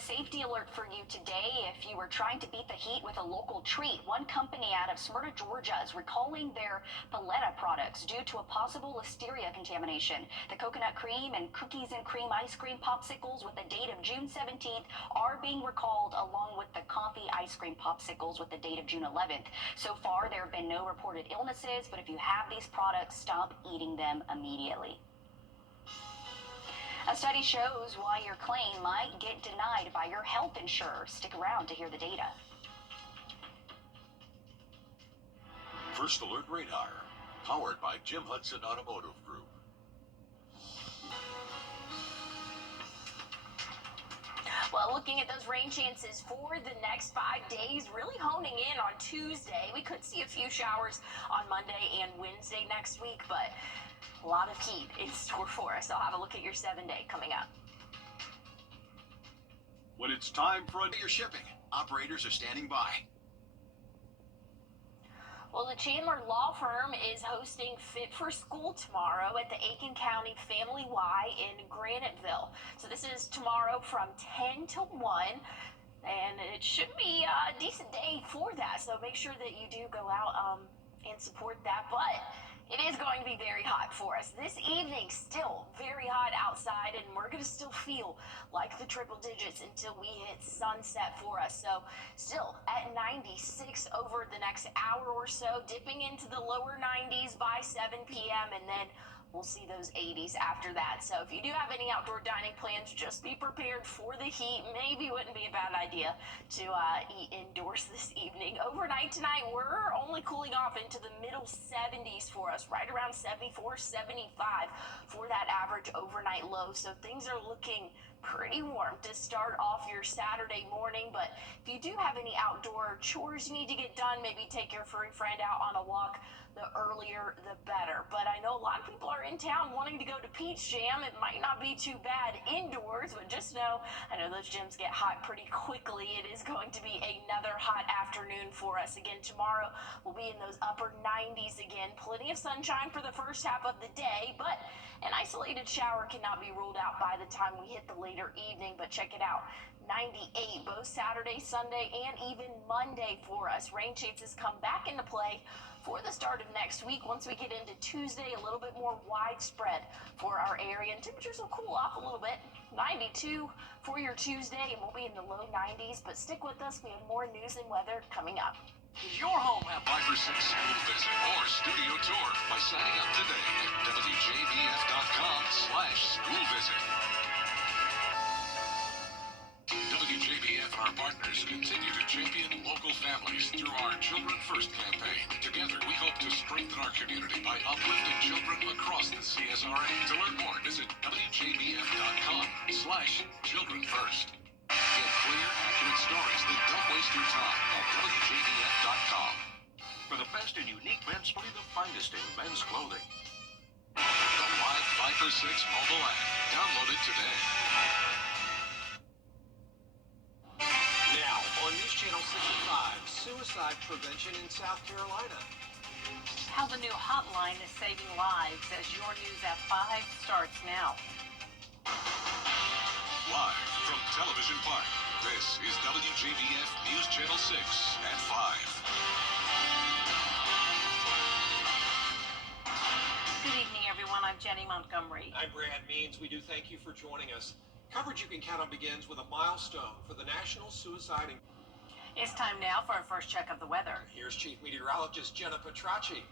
safety alert for you today if you were trying to beat the heat with a local treat. One company out of Smyrna, Georgia is recalling their Paletta products due to a possible listeria contamination. The coconut cream and cookies and cream ice cream popsicles with a date of June 17th are being recalled, along with the coffee ice cream popsicles with the date of June 11th. So far, there have been no reported illnesses, but if you have these products, stop eating them immediately. A study shows why your claim might get denied by your health insurer. Stick around to hear the data. First Alert Radar, powered by Jim Hudson Automotive Group. Well, looking at those rain chances for the next 5 days, really honing in on Tuesday. We could see a few showers on Monday and Wednesday next week, but a lot of heat in store for us. I'll have a look at your 7-day coming up. When it's time for your shipping, operators are standing by. Well, the Chandler Law Firm is hosting Fit for School tomorrow at the Aiken County Family Y in Graniteville. So this is tomorrow from 10 to 1, and it should be a decent day for that. So make sure that you do go out and support that. But it is going to be very hot for us. This evening, still very hot outside, and we're going to still feel like the triple digits until we hit sunset for us. So still at 96 over the next hour or so, dipping into the lower 90s by 7 p.m., and then we'll see those 80s after that. So if you do have any outdoor dining plans, just be prepared for the heat. Maybe it wouldn't be a bad idea to eat indoors this evening. Overnight tonight, we're only cooling off into the middle 70s for us, right around 74, 75 for that average overnight low. So things are looking pretty warm to start off your Saturday morning. But if you do have any outdoor chores you need to get done, maybe take your furry friend out on a walk, the earlier the better. But I know a lot of people are in town wanting to go to Peach Jam. It might not be too bad indoors, but just know, I know those gyms get hot pretty quickly. It is going to be another hot afternoon for us. Again, tomorrow we'll be in those upper 90s again. Plenty of sunshine for the first half of the day, but an isolated shower cannot be ruled out by the time we hit the later evening. But check it out, 98 both Saturday, Sunday, and even Monday for us. Rain chances come back into play for the start of next week. Once we get into Tuesday, a little bit more widespread for our area, and temperatures will cool off a little bit. 92 for your Tuesday, and we'll be in the low 90s. But stick with us, we have more news and weather coming up. Does your home have 5 or 6 school visit or studio tour by signing up today at WJBF.com/school visit. WJBF and our partners continue to champion local families through our Children First campaign. Together, we hope to strengthen our community by uplifting children across the CSRA. To learn more, visit WJBF.com/Children First. Get clear, accurate stories that don't waste your time at WJBF.com. For the best in unique men's, only the finest in men's clothing. The Live 5 for 6 mobile app. Download it today. Now, on News Channel 65, suicide prevention in South Carolina. How the new hotline is saving lives as your news at 5 starts now. Live from Television Park, this is WJBF News Channel 6 at 5. Good evening, everyone. I'm Jenny Montgomery. I'm Brad Means. We do thank you for joining us. Coverage you can count on begins with a milestone for the National Suicide. It's time now for our first check of the weather. Here's Chief Meteorologist Jenna Petracci.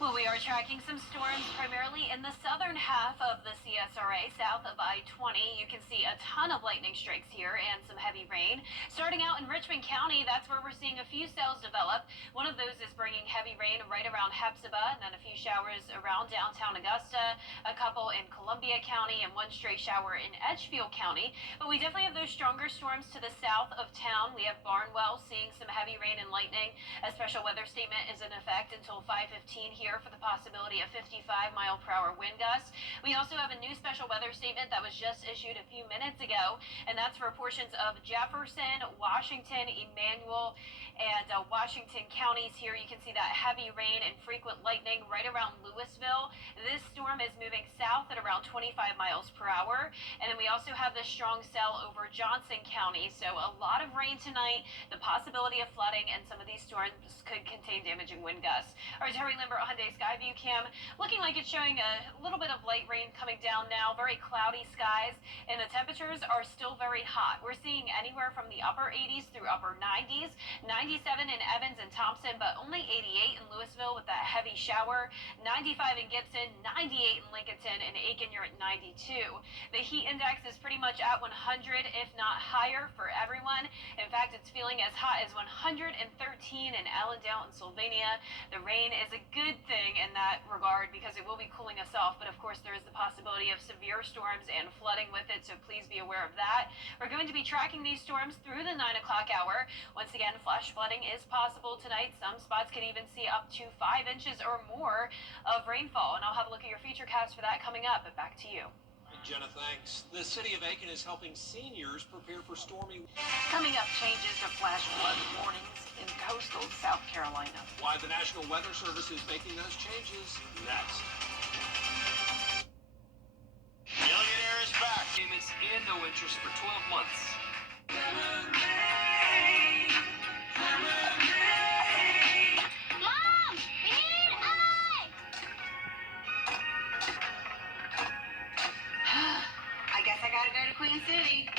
Well, we are tracking some storms primarily in the southern half of the CSRA, south of I-20. You can see a ton of lightning strikes here and some heavy rain. Starting out in Richmond County, that's where we're seeing a few cells develop. One of those is bringing heavy rain right around Hephzibah, and then a few showers around downtown Augusta, a couple in Columbia County, and one stray shower in Edgefield County. But we definitely have those stronger storms to the south of town. We have Barnwell seeing some heavy rain and lightning. A special weather statement is in effect until 5:15 here prepare for the possibility of 55-mile-per-hour wind gusts. We also have a new special weather statement that was just issued a few minutes ago, and that's for portions of Jefferson, Washington, Emmanuel, and Washington counties. Here you can see that heavy rain and frequent lightning right around Louisville. This storm is moving south at around 25 miles per hour. And then we also have this strong cell over Johnson County. So a lot of rain tonight, the possibility of flooding, and some of these storms could contain damaging wind gusts. Our Terry Lambert Hyundai Skyview Cam looking like it's showing a little bit of light rain coming down now, very cloudy skies, and the temperatures are still very hot. We're seeing anywhere from the upper 80s through upper 90s, 97 in Evans and Thompson, but only 88 in Louisville with that heavy shower, 95 in Gibson, 98 in Lincolnton, and Aiken, you're at 92. The heat index is pretty much at 100, if not higher, for everyone. In fact, it's feeling as hot as 113 in Allendale and Sylvania. The rain is a good thing in that regard because it will be cooling us off, but of course there is the possibility of severe storms and flooding with it, so please be aware of that. We're going to be tracking these storms through the 9 o'clock hour. Once again, flash flooding is possible tonight. Some spots could even see up to 5 inches or more of rainfall, and I'll have a look at your futurecast for that coming up, but back to you. Jenna, thanks. The city of Aiken is helping seniors prepare for stormy. Coming up, changes to flash flood warnings in coastal South Carolina. Why the National Weather Service is making those changes next. Millionaire is back. Payments and no interest for 12 months. Mom, we need eggs! I guess I gotta go to Queen City.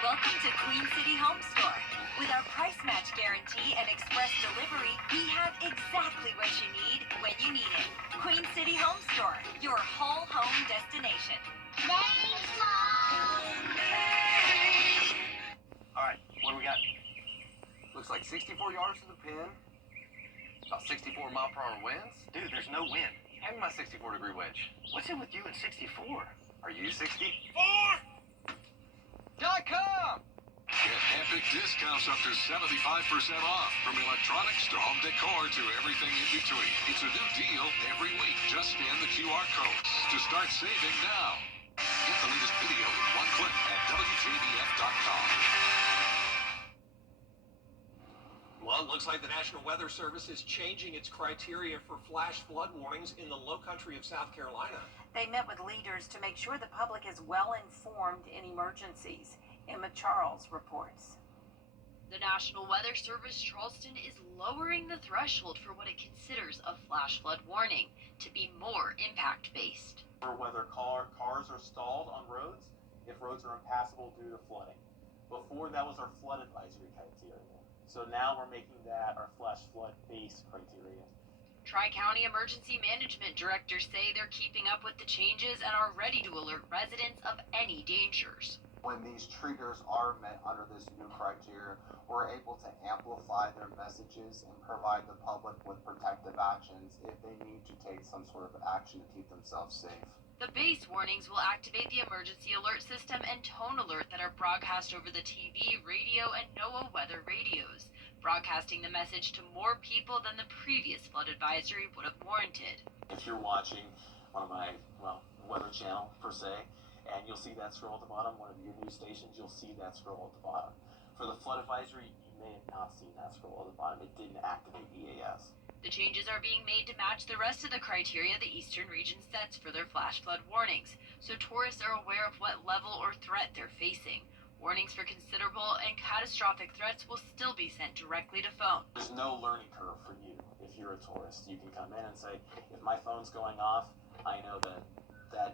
Welcome to Queen City Home Store. With our price match guarantee and express delivery, we have exactly what you need when you need it. Queen City Home Store, your whole home destination. Thanks, Mom! All right, what do we got? Looks like 64 yards to the pin. About 64 mile per hour winds. Dude, there's no wind. Hand me my 64-degree wedge. What's in with you at 64? Are you 64? .com! Get epic discounts up to 75% off. From electronics to home decor to everything in between. It's a new deal every week. Just scan the QR code to start saving now. Get the latest video in one click at WJBF.com. Well, it looks like the National Weather Service is changing its criteria for flash flood warnings in the low country of South Carolina. They met with leaders to make sure the public is well informed in emergencies. Emma Charles reports. The National Weather Service Charleston is lowering the threshold for what it considers a flash flood warning to be more impact-based. Or whether cars are stalled on roads, if roads are impassable due to flooding. Before, that was our flood advisory criteria. So now we're making that our flash flood base criteria. Tri-County Emergency Management directors say they're keeping up with the changes and are ready to alert residents of any dangers. When these triggers are met under this new criteria, we're able to amplify their messages and provide the public with protective actions if they need to take some sort of action to keep themselves safe. The base warnings will activate the emergency alert system and tone alert that are broadcast over the TV, radio, and NOAA weather radios, broadcasting the message to more people than the previous flood advisory would have warranted. If you're watching one of my, weather channel per se, and you'll see that scroll at the bottom, one of your news stations, you'll see that scroll at the bottom. For the flood advisory, you may have not seen that scroll at the bottom. It didn't activate EAS. The changes are being made to match the rest of the criteria the Eastern region sets for their flash flood warnings, so tourists are aware of what level or threat they're facing. Warnings for considerable and catastrophic threats will still be sent directly to phone. There's no learning curve for you if you're a tourist. You can come in and say, if my phone's going off, I know that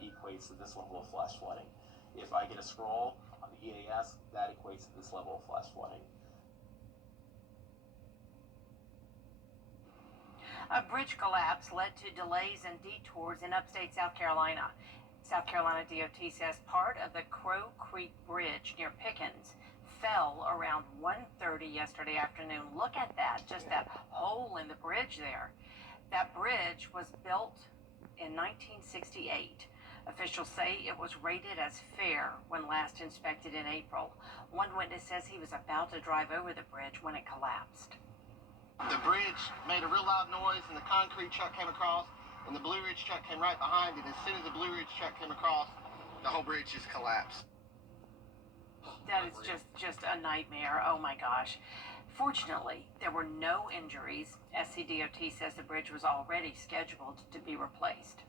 equates to this level of flash flooding. If I get a scroll on the EAS, that equates to this level of flash flooding. A bridge collapse led to delays and detours in upstate South Carolina. South Carolina DOT says part of the Crow Creek Bridge near Pickens fell around 1:30 yesterday afternoon. Look at that, just that hole in the bridge there. That bridge was built in 1968. Officials say it was rated as fair when last inspected in April. One witness says he was about to drive over the bridge when it collapsed. The bridge made a real loud noise, and the concrete truck came across, and the Blue Ridge truck came right behind it. As soon as the Blue Ridge truck came across, the whole bridge just collapsed. That is just a nightmare. Oh my gosh. Fortunately, there were no injuries. SCDOT says the bridge was already scheduled to be replaced.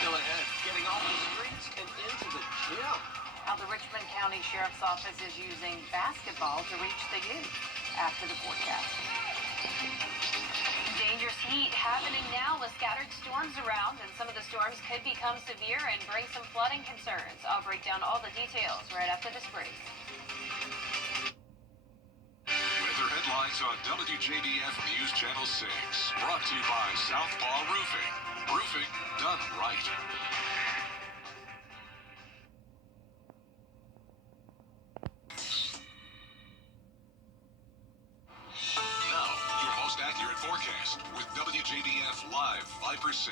Still ahead, getting off the streets and into the gym. How the Richmond County Sheriff's Office is using basketball to reach the youth after the forecast. Dangerous heat happening now with scattered storms around, and some of the storms could become severe and bring some flooding concerns. I'll break down all the details right after this break. Weather headlines on WJDF News Channel 6. Brought to you by Southpaw Roofing. Roofing done right. Now, your most accurate forecast with WJDF Live Viper 6.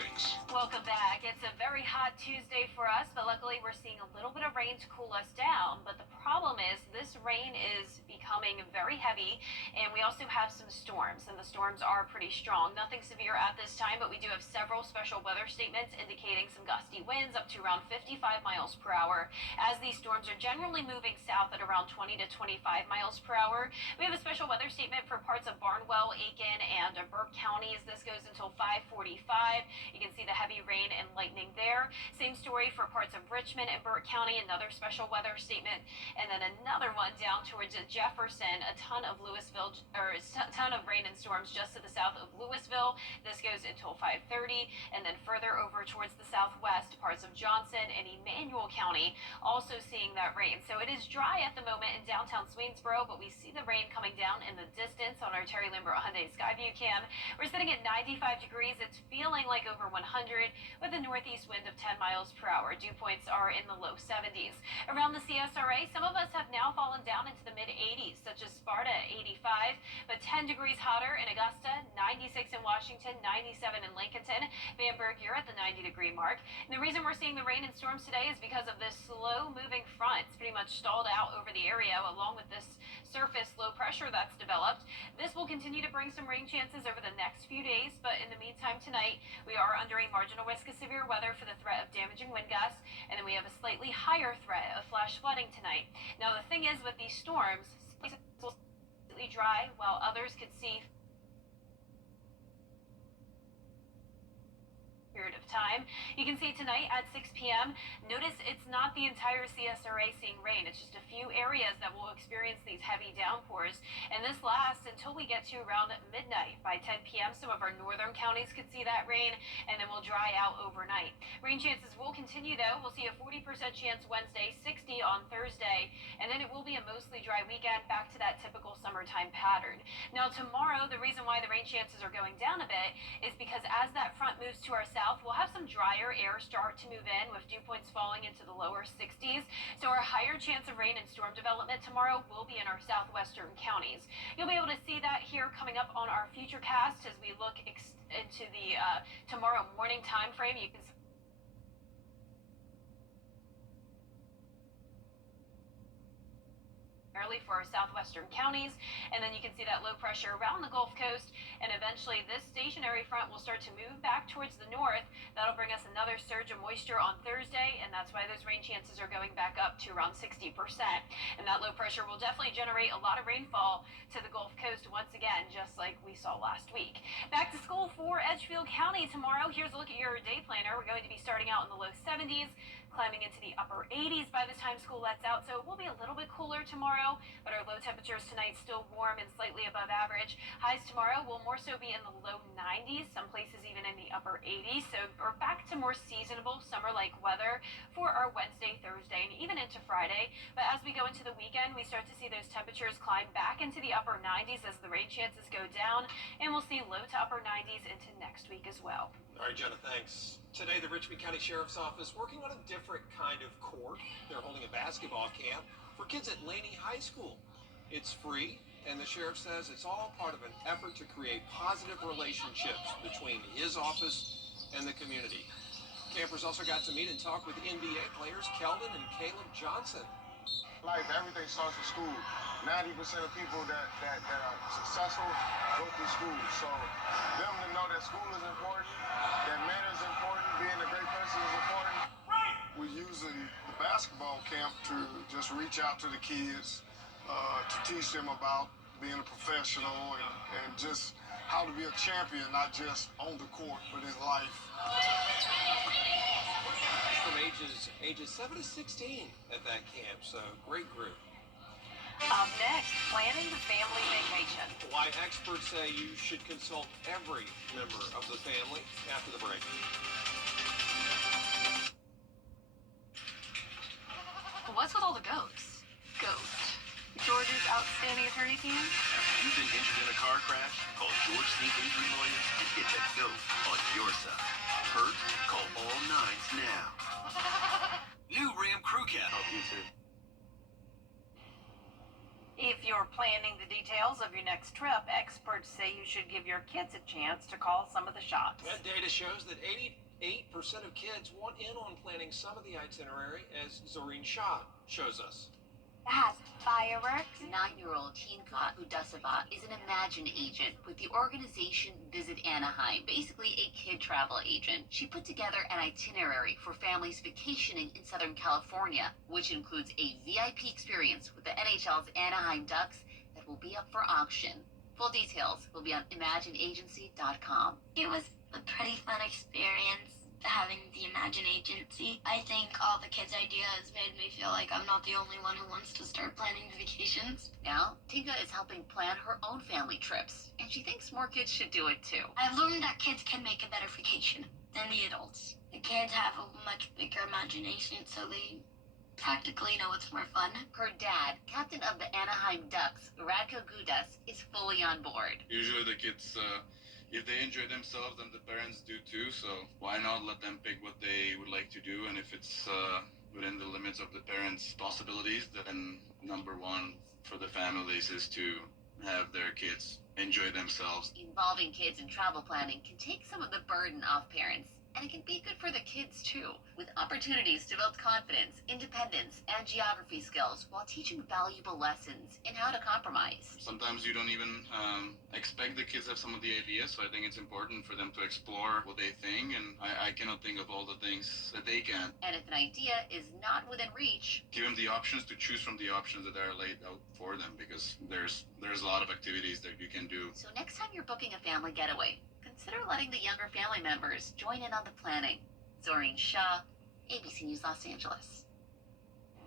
Welcome back. It's a very hot Tuesday for us, but luckily we're seeing a little bit of rain to cool us down. But the problem is this rain is becoming very heavy, and we also have some storms, and the storms are pretty strong. Nothing severe at this time, but we do have several special weather statements indicating some gusty winds up to around 55 miles per hour, as these storms are generally moving south at around 20 to 25 miles per hour. We have a special weather statement for parts of Barnwell, Aiken, and Burke counties. This goes until 5:45. You can see the heavy rain and lightning there. Same story for parts of Richmond and Burke County, another special weather statement. And then another one down towards Jefferson, a ton of rain and storms just to the south of Louisville. This goes until 5:30. And then further over towards the southwest, parts of Johnson and Emmanuel County, also seeing that rain. So it is dry at the moment in downtown Swainsboro, but we see the rain coming down in the distance on our Terry Lambert Hyundai Skyview cam. We're sitting at 95 degrees. It's feeling like over 100 with a northeast wind of 10 miles per hour. Dew points are in the low 70s. Around the CSRA, some of us have now fallen down into the mid 80s, such as Sparta at 85, but 10 degrees hotter in Augusta, 96 in Washington, 97 in Lincolnton. Bamberg, you're at the 90-degree mark. And the reason we're seeing the rain and storms today is because of this slow-moving front. It's pretty much stalled out over the area, along with this surface low pressure that's developed. This will continue to bring some rain chances over the next few days, but in the meantime tonight, we are under a marginal risk of severe weather for the threat of damaging wind gusts, and then we have a slightly higher threat of flash flooding tonight. Now, the thing is with these storms, places will be dry, while others could see period of time. You can see tonight at 6 p.m. Notice it's not the entire CSRA seeing rain. It's just a few areas that will experience these heavy downpours. And this lasts until we get to around midnight. By 10 p.m., some of our northern counties could see that rain, and then will dry out overnight. Rain chances will continue, though. We'll see a 40% chance Wednesday, 60 on Thursday, and then it will be a mostly dry weekend, back to that typical summertime pattern. Now, tomorrow, the reason why the rain chances are going down a bit is because as that front moves to our south, we'll have some drier air start to move in, with dew points falling into the lower 60s. So our higher chance of rain and storm development tomorrow will be in our southwestern counties. You'll be able to see that here coming up on our future cast as we look into the tomorrow morning time frame. You can see for our southwestern counties, and then you can see that low pressure around the Gulf Coast, and eventually this stationary front will start to move back towards the north. That'll bring us another surge of moisture on Thursday, and that's why those rain chances are going back up to around 60%. And that low pressure will definitely generate a lot of rainfall to the Gulf Coast once again, just like we saw last week. Back to school for Edgefield County tomorrow. Here's a look at your day planner. We're going to be starting out in the low 70s, climbing into the upper 80s by the time school lets out, so it will be a little bit cooler tomorrow, but our low temperatures tonight still warm and slightly above average. Highs tomorrow will more so be in the low 90s, some places even in the upper 80s, so we're back to more seasonable summer-like weather for our Wednesday, Thursday, and even into Friday. But as we go into the weekend, we start to see those temperatures climb back into the upper 90s as the rain chances go down, and we'll see low to upper 90s into next week as well. All right, Jenna, thanks. Today, the Richmond County Sheriff's Office working on a different kind of court. They're holding a basketball camp for kids at Laney High School. It's free, and the sheriff says it's all part of an effort to create positive relationships between his office and the community. Campers also got to meet and talk with NBA players Keldon and Caleb Johnson. Life, everything starts in school. 90% of people that are successful go through school. So them to know that school is important, that manner is important, being a great person is important. We're using the basketball camp to just reach out to the kids, to teach them about being a professional and just how to be a champion, not just on the court, but in life. From ages 7 to 16 at that camp, so great group. Up next, planning the family vacation. Why experts say you should consult every member of the family after the break. What's with all the goats? Goat. George's outstanding attorney team? You've been injured in a car crash? Call George Sneak Injury Lawyers and get the GOAT on your side. Hurt? Call all nines now. New Ram Crew Cab. Help you too. If you're planning the details of your next trip, experts say you should give your kids a chance to call some of the shots. That data shows that 88% of kids want in on planning some of the itinerary, as Zoreen Shah shows us. Dad, fireworks? 9-year-old Tinka Udasava is an Imagine agent with the organization Visit Anaheim, basically a kid travel agent. She put together an itinerary for families vacationing in Southern California, which includes a VIP experience with the NHL's Anaheim Ducks that will be up for auction. Full details will be on ImagineAgency.com. It was a pretty fun experience having the Imagine Agency. I think all the kids' ideas made me feel like I'm not the only one who wants to start planning vacations. Now, Tinka is helping plan her own family trips, and she thinks more kids should do it too. I've learned that kids can make a better vacation than the adults. The kids have a much bigger imagination, so they practically know it's more fun. Her dad, captain of the Anaheim Ducks, Wrdw, is fully on board. Usually the kids, if they enjoy themselves, then the parents do too, so why not let them pick what they would like to do, and if it's within the limits of the parents' possibilities, then number one for the families is to have their kids enjoy themselves. Involving kids in travel planning can take some of the burden off parents, and it can be good for the kids too, with opportunities to build confidence, independence, and geography skills while teaching valuable lessons in how to compromise. Sometimes you don't even expect the kids to have some of the ideas, so I think it's important for them to explore what they think, and I cannot think of all the things that they can. And if an idea is not within reach, give them the options to choose from the options that are laid out for them, because there's a lot of activities that you can do. So next time you're booking a family getaway, consider letting the younger family members join in on the planning. Zoreen Shah, ABC News Los Angeles.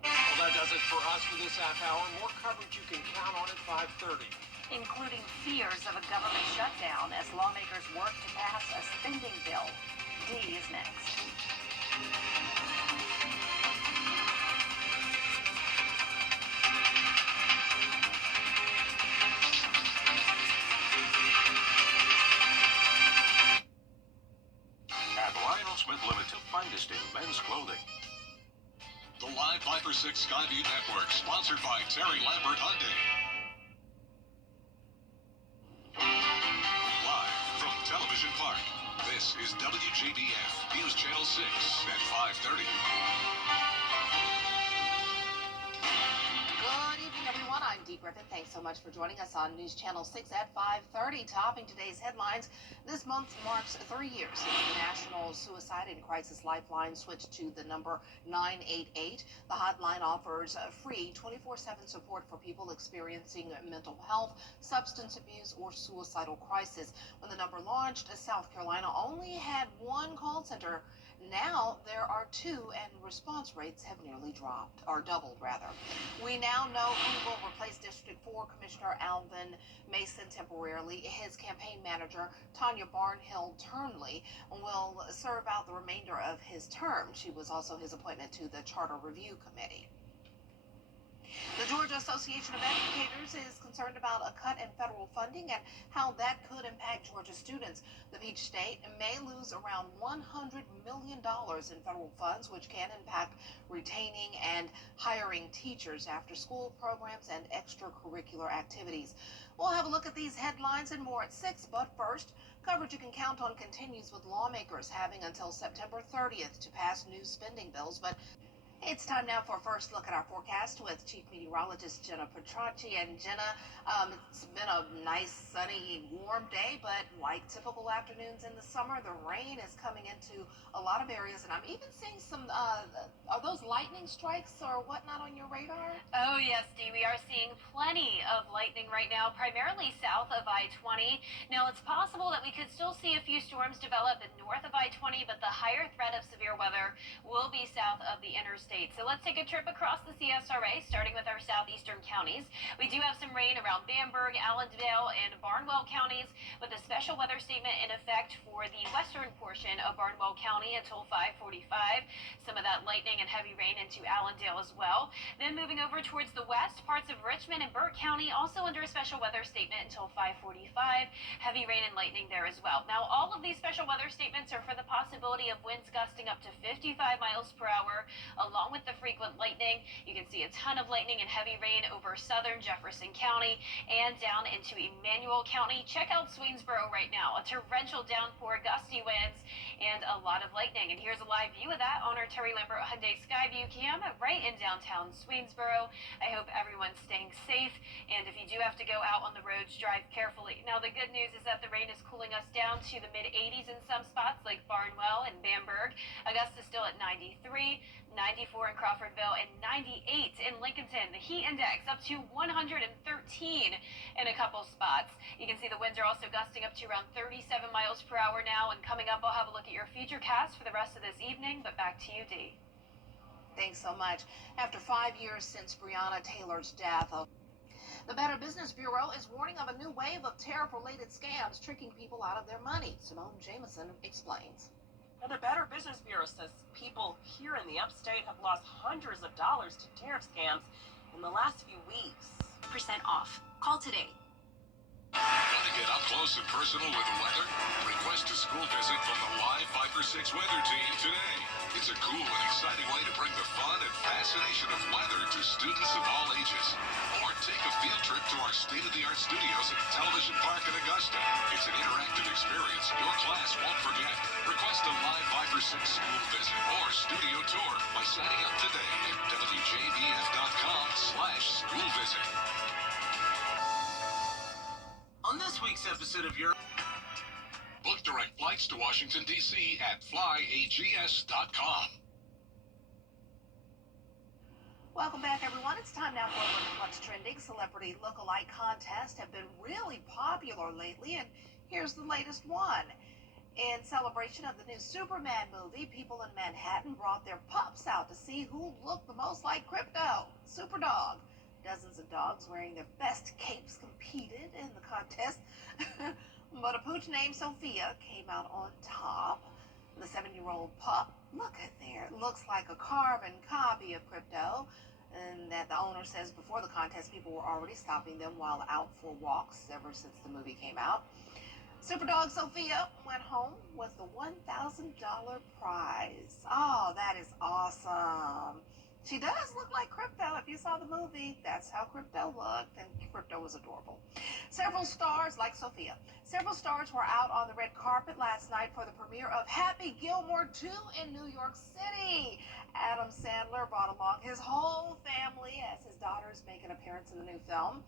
Well, that does it for us for this half hour. More coverage you can count on at 5:30. Including fears of a government shutdown as lawmakers work to pass a spending bill. D is next. At Lionel Smith Limited, finest in men's clothing. The Live 5 for 6 Skyview Network, sponsored by Terry Lambert Hyundai. Live from Television Park, this is WGBF News Channel 6 at 5:30. Good evening, everyone. I'm Dee Griffin. Thanks so much for joining us on News Channel 6 at 5:30. Topping today's headlines, this month marks 3 years since the National Suicide and Crisis Lifeline switched to the number 988. The hotline offers free 24/7 support for people experiencing mental health, substance abuse, or suicidal crisis. When the number launched, South Carolina only had one call center. Now there are 2, and response rates have nearly doubled rather. We now know who will replace District 4 Commissioner Alvin Mason temporarily. His campaign manager, Tanya Barnhill-Turnley, will serve out the remainder of his term. She was also his appointment to the Charter Review Committee. The Georgia Association of Educators is concerned about a cut in federal funding and how that could impact Georgia students. The Peach State may lose around $100 million in federal funds, which can impact retaining and hiring teachers, after-school programs, and extracurricular activities. We'll have a look at these headlines and more at 6, but first, coverage you can count on continues with lawmakers having until September 30th to pass new spending bills, but It's time now for a first look at our forecast with Chief Meteorologist Jenna Petracci. And Jenna, it's been a nice, sunny, warm day, but like typical afternoons in the summer, the rain is coming into a lot of areas. And I'm even seeing some, are those lightning strikes or whatnot on your radar? Oh, yes, Dee. We are seeing plenty of lightning right now, primarily south of I-20. Now, it's possible that we could still see a few storms develop north of I-20, but the higher threat of severe weather will be south of the interstate. So let's take a trip across the CSRA, starting with our southeastern counties. We do have some rain around Bamberg, Allendale, and Barnwell counties, with a special weather statement in effect for the western portion of Barnwell County until 5:45. Some of that lightning and heavy rain into Allendale as well. Then moving over towards the west, parts of Richmond and Burke County also under a special weather statement until 5:45. Heavy rain and lightning there as well. Now, all of these special weather statements are for the possibility of winds gusting up to 55 miles per hour, along with the frequent lightning. You can see a ton of lightning and heavy rain over southern Jefferson County and down into Emmanuel County. Check out Swainsboro right now. A torrential downpour, gusty winds, and a lot of lightning. And here's a live view of that on our Terry Lambert Hyundai Skyview cam right in downtown Swainsboro. I hope everyone's staying safe, and if you do have to go out on the roads, drive carefully. Now, the good news is that the rain is cooling us down to the mid-80s in some spots like Barnwell and Bamberg. Augusta still at 93. 94 in Crawfordville, and 98 in Lincolnton. The heat index up to 113 in a couple spots. You can see the winds are also gusting up to around 37 miles per hour now. And coming up, I'll have a look at your future cast for the rest of this evening. But back to you, Dee. Thanks so much. After 5 years since Breonna Taylor's death, the Better Business Bureau is warning of a new wave of tariff-related scams tricking people out of their money. Simone Jameson explains. Now, the Better Business Bureau says people here in the upstate have lost hundreds of dollars to tariff scams in the last few weeks. % off. Call today. Want to get up close and personal with the weather? Request a school visit from the Live 546 weather team today. It's a cool and exciting way to bring the fun and fascination of weather to students of all ages. Or take a field trip to our state-of-the-art studios at Television Park in Augusta. It's an interactive experience your class won't forget. Request a Live 546 school visit or studio tour by signing up today at WJBF.com/school visit. On this week's episode of your Book direct flights to Washington, D.C. at flyags.com. Welcome back, everyone. It's time now for a look at what's trending. Celebrity look-alike contests have been really popular lately, and here's the latest one. In celebration of the new Superman movie, people in Manhattan brought their pups out to see who looked the most like Crypto, Superdog. Dozens of dogs wearing their best capes competed in the contest, but a pooch named Sophia came out on top. The 7-year-old pup, look at there, looks like a carbon copy of Crypto, and that the owner says before the contest people were already stopping them while out for walks ever since the movie came out. Superdog Sophia went home with the $1,000 prize. Oh, that is awesome. She does look like Crypto. If you saw the movie, that's how Crypto looked, and Crypto was adorable. Several stars were out on the red carpet last night for the premiere of Happy Gilmore 2 in New York City. Adam Sandler brought along his whole family as his daughters make an appearance in the new film.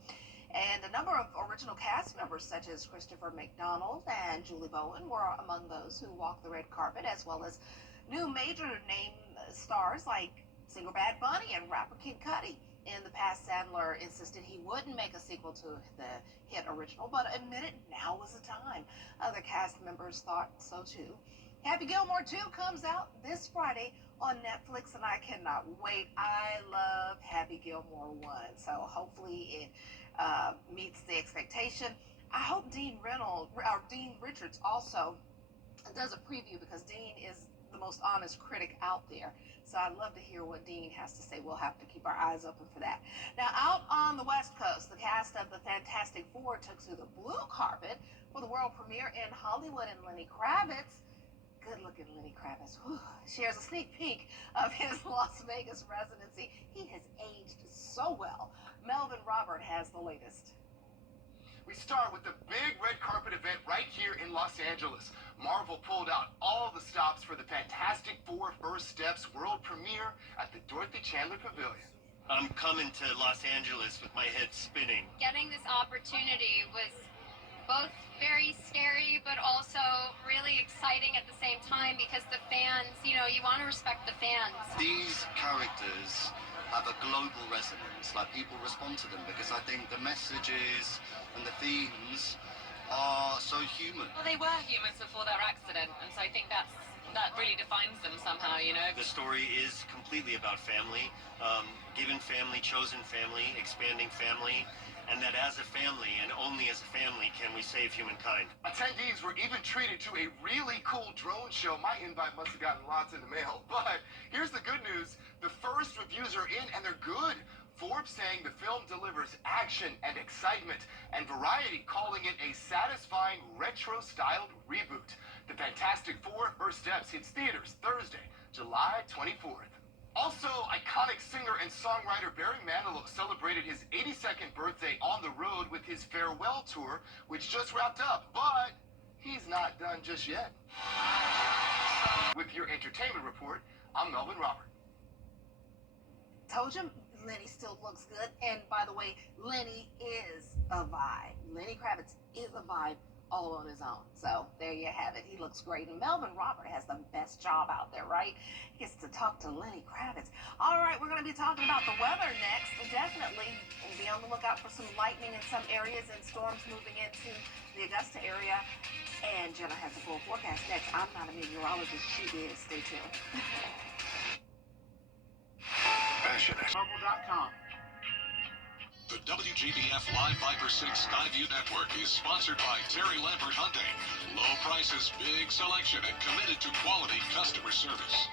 And a number of original cast members, such as Christopher McDonald and Julie Bowen, were among those who walked the red carpet, as well as new major name stars like singer Bad Bunny and rapper Kid Cudi. In the past, Sandler insisted he wouldn't make a sequel to the hit original, but admitted now was the time. Other cast members thought so too. Happy Gilmore 2 comes out this Friday on Netflix, and I cannot wait. I love Happy Gilmore 1, so hopefully it meets the expectation. I hope Dean Richards also does a preview, because Dean is the most honest critic out there. So I'd love to hear what Dean has to say. We'll have to keep our eyes open for that. Now, out on the West Coast, the cast of the Fantastic Four took to the blue carpet for the world premiere in Hollywood, and Lenny Kravitz, good-looking Lenny Kravitz, shares a sneak peek of his Las Vegas residency. He has aged so well. Melvin Robert has the latest. We start with the big red carpet event right here in Los Angeles. Marvel pulled out all the stops for the Fantastic Four First Steps world premiere at the Dorothy Chandler Pavilion. I'm coming to Los Angeles with my head spinning. Getting this opportunity was both very scary, but also really exciting at the same time because the fans, you want to respect the fans. These characters have a global resonance, like people respond to them because I think the messages and the themes are so human. Well, they were humans before their accident, and so I think that really defines them somehow, The story is completely about family, given family, chosen family, expanding family, and that as a family, and only as a family, can we save humankind. Attendees were even treated to a really cool drone show. My invite must have gotten lots in the mail. But here's the good news. The first reviews are in, and they're good. Forbes saying the film delivers action and excitement, and Variety calling it a satisfying retro-styled reboot. The Fantastic Four First Steps hits theaters Thursday, July 24th. Also, iconic singer and songwriter Barry Manilow celebrated his 82nd birthday on the road with his farewell tour, which just wrapped up, but he's not done just yet. With your entertainment report, I'm Melvin Robert. Told you Lenny still looks good. And by the way, Lenny is a vibe. Lenny Kravitz is a vibe all on his own. So there you have it. He looks great. And Melvin Robert has the best job out there, right? He gets to talk to Lenny Kravitz. All right, we're going to be talking about the weather next. Definitely be on the lookout for some lightning in some areas and storms moving into the Augusta area. And Jenna has a full forecast next. I'm not a meteorologist. She is. Stay tuned. Passionate. Mobile.com. The WGBF Live Viper 6 Skyview Network is sponsored by Terry Lambert Hyundai. Low prices, big selection, and committed to quality customer service.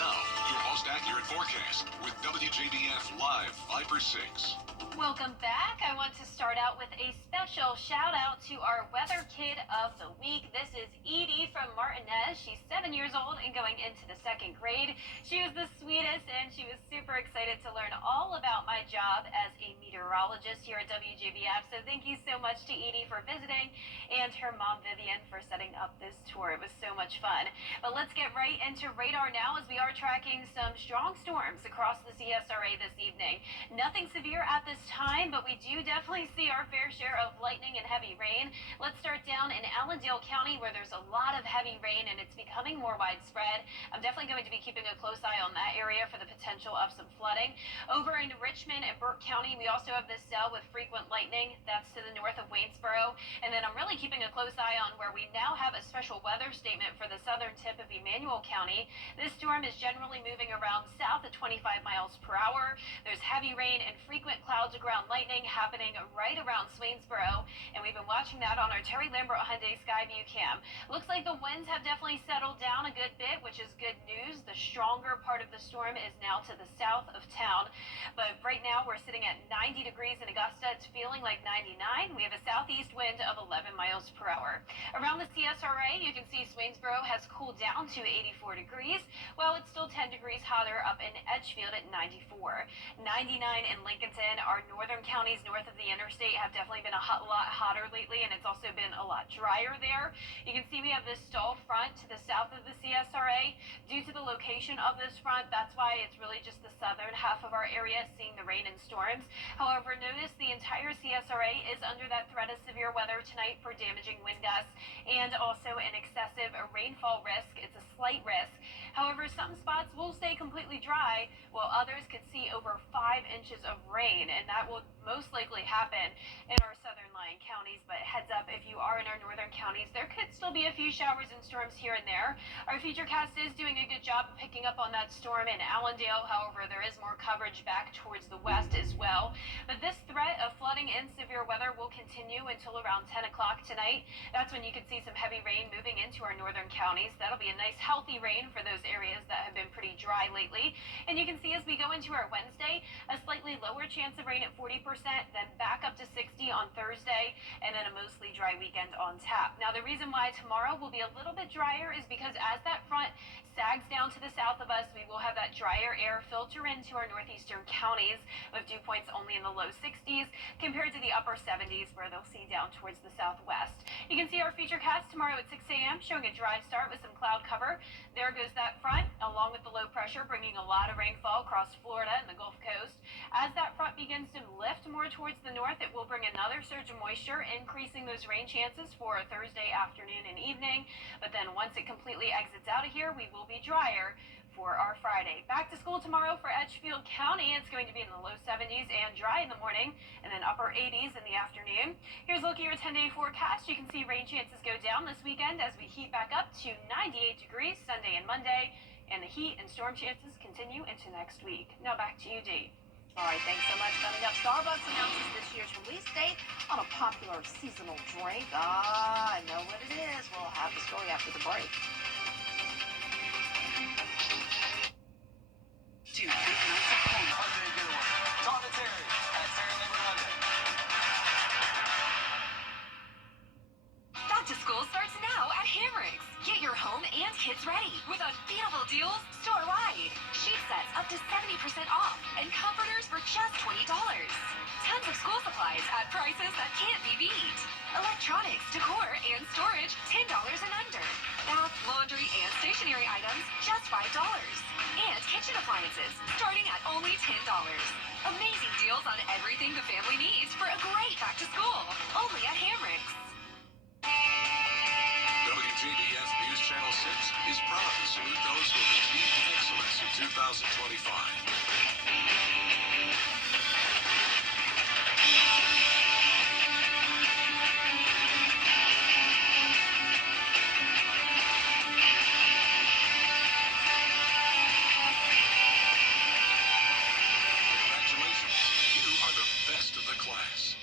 Now, your most accurate forecast with WGBF Live Viper 6. Welcome back. I want to start out with a special shout out to our weather kid of the week. This is Edie from Martinez. She's 7 years old and going into the 2nd grade. She was the sweetest and she was super excited to learn all about my job as a meteorologist here at WGBF. So thank you so much to Edie for visiting and her mom Vivian for setting up this tour. It was so much fun. But let's get right into radar now as we are tracking some strong storms across the CSRA this evening. Nothing severe at this time, but we do definitely see our fair share of lightning and heavy rain. Let's start down in Allendale County where there's a lot of heavy rain and it's becoming more widespread. I'm definitely going to be keeping a close eye on that area for the potential of some flooding. Over in Richmond and Burke County, we also have this cell with frequent lightning. That's to the north of Waynesboro. And then I'm really keeping a close eye on where we now have a special weather statement for the southern tip of Emmanuel County. This storm is generally moving around south at 25 miles per hour. There's heavy rain and frequent clouds of ground lightning happening right around Swainsboro, and we've been watching that on our Terry Lambert Hyundai Skyview cam. Looks like the winds have definitely settled down a good bit, which is good news. The stronger part of the storm is now to the south of town, but right now we're sitting at 90 degrees in Augusta. It's feeling like 99. We have a southeast wind of 11 miles per hour. Around the CSRA, you can see Swainsboro has cooled down to 84 degrees, while it's still 10 degrees hotter up in Edgefield at 94. 99 in Lincolnton. Our northern counties north of the interstate have definitely been a lot hotter lately, and it's also been a lot drier there. You can see we have this stalled front to the south of the CSRA. Due to the location of this front, that's why it's really just the southern half of our area seeing the rain and storms. However, notice the entire CSRA is under that threat of severe weather tonight for damaging wind gusts and also an excessive rainfall risk. It's a slight risk. However, some spots will stay completely dry, while others could see over 5 inches of rain, and that will most likely happen in our southern lying counties. But heads up, if you are in our northern counties, there could still be a few showers and storms here and there. Our Futurecast is doing a good job of picking up on that storm in Allendale. However, there is more coverage back towards the west as well. But this threat of flooding and severe weather will continue until around 10 o'clock tonight. That's when you could see some heavy rain moving into our northern counties. That'll be a nice healthy rain for those areas that have been pretty dry lately. And you can see as we go into our Wednesday, a slightly lower chance of rain at 40%, then back up to 60 on Thursday. Thursday, and then a mostly dry weekend on tap. Now, the reason why tomorrow will be a little bit drier is because as that front sags down to the south of us, we will have that drier air filter into our northeastern counties with dew points only in the low 60s compared to the upper 70s where they'll see down towards the southwest. You can see our futurecast tomorrow at 6 a.m. showing a dry start with some cloud cover. There goes that front, along with the low pressure, bringing a lot of rainfall across Florida and the Gulf Coast. As that front begins to lift more towards the north, it will bring another surge of moisture, increasing those rain chances for Thursday afternoon and evening. But then once it completely exits out of here, we will be drier for our Friday. Back to school tomorrow for Edgefield County. It's going to be in the low 70s and dry in the morning, and then upper 80s in the afternoon. Here's a look at your 10-day forecast. You can see rain chances go down this weekend as we heat back up to 98 degrees Sunday and Monday, and the heat and storm chances continue into next week. Now back to you, Dee. All right, thanks so much. Coming up, Starbucks announces this year's release date on a popular seasonal drink. I know what it is. We'll have the story after the break. Two big nights of home. Monday getaway. Talk to Terry at Terry Neighbor Monday. Back to school starts now at Hamrick's. Get your home and kids ready with unbeatable deals store-wide. Sheet sets up to 70% off and comforters for just $20. Tons of school supplies at prices that can't be beat. Electronics, decor, and storage, $10 and under. Bath, laundry, and stationery items, just $5. And kitchen appliances, starting at only $10. Amazing deals on everything the family needs for a great back to school. Only at Hamrick's. WJDF News Channel 6 is proud to salute those who have achieved excellence in 2025. Congratulations, you are the best of the class.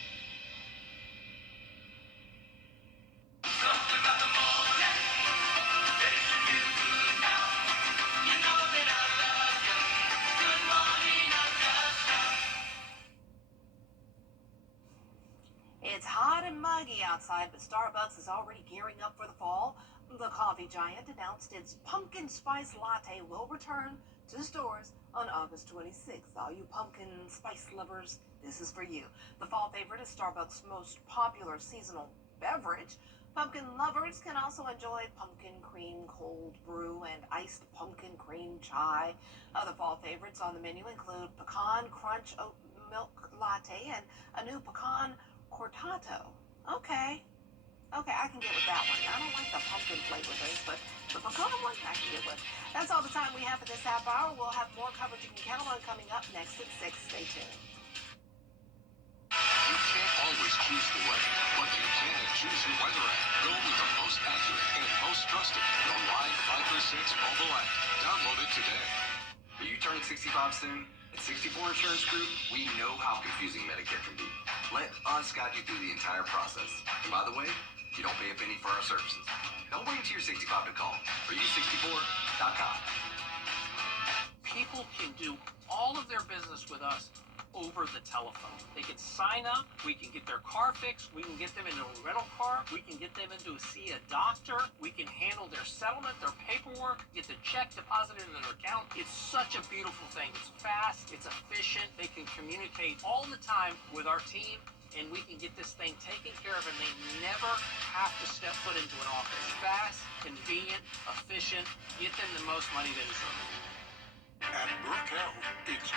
It's hot and muggy outside, but Starbucks is already gearing up for the fall. The coffee giant announced its pumpkin spice latte will return to stores on August 26th. All you pumpkin spice lovers, this is for you. The fall favorite is Starbucks' most popular seasonal beverage. Pumpkin lovers can also enjoy pumpkin cream cold brew and iced pumpkin cream chai. Other fall favorites on the menu include pecan crunch oat milk latte and a new pecan cortato. Okay, I can get with that one. I don't like the pumpkin flavor things, but the pecan one I can get with. That's all the time we have for this half hour. We'll have more coverage you can count on coming up next at 6. Stay tuned. You can't always choose the weather, but you can choose your weather app. Go with the most accurate and most trusted, the Live 536 mobile app. Download it today. Are you turning 65 soon? At 64 Insurance Group, we know how confusing Medicare can be. Let us guide you through the entire process. And by the way, you don't pay a penny for our services. Don't wait until you're 65 to call. For you64.com. People can do all of their business with us over the telephone. They can sign up, we can get their car fixed, we can get them into a rental car, we can get them into see a doctor, we can handle their settlement, their paperwork, get the check deposited in their account. It's such a beautiful thing. It's fast, it's efficient, they can communicate all the time with our team, and we can get this thing taken care of, and they never have to step foot into an office. Fast, convenient, efficient, get them the most money they deserve. At Brookell, it's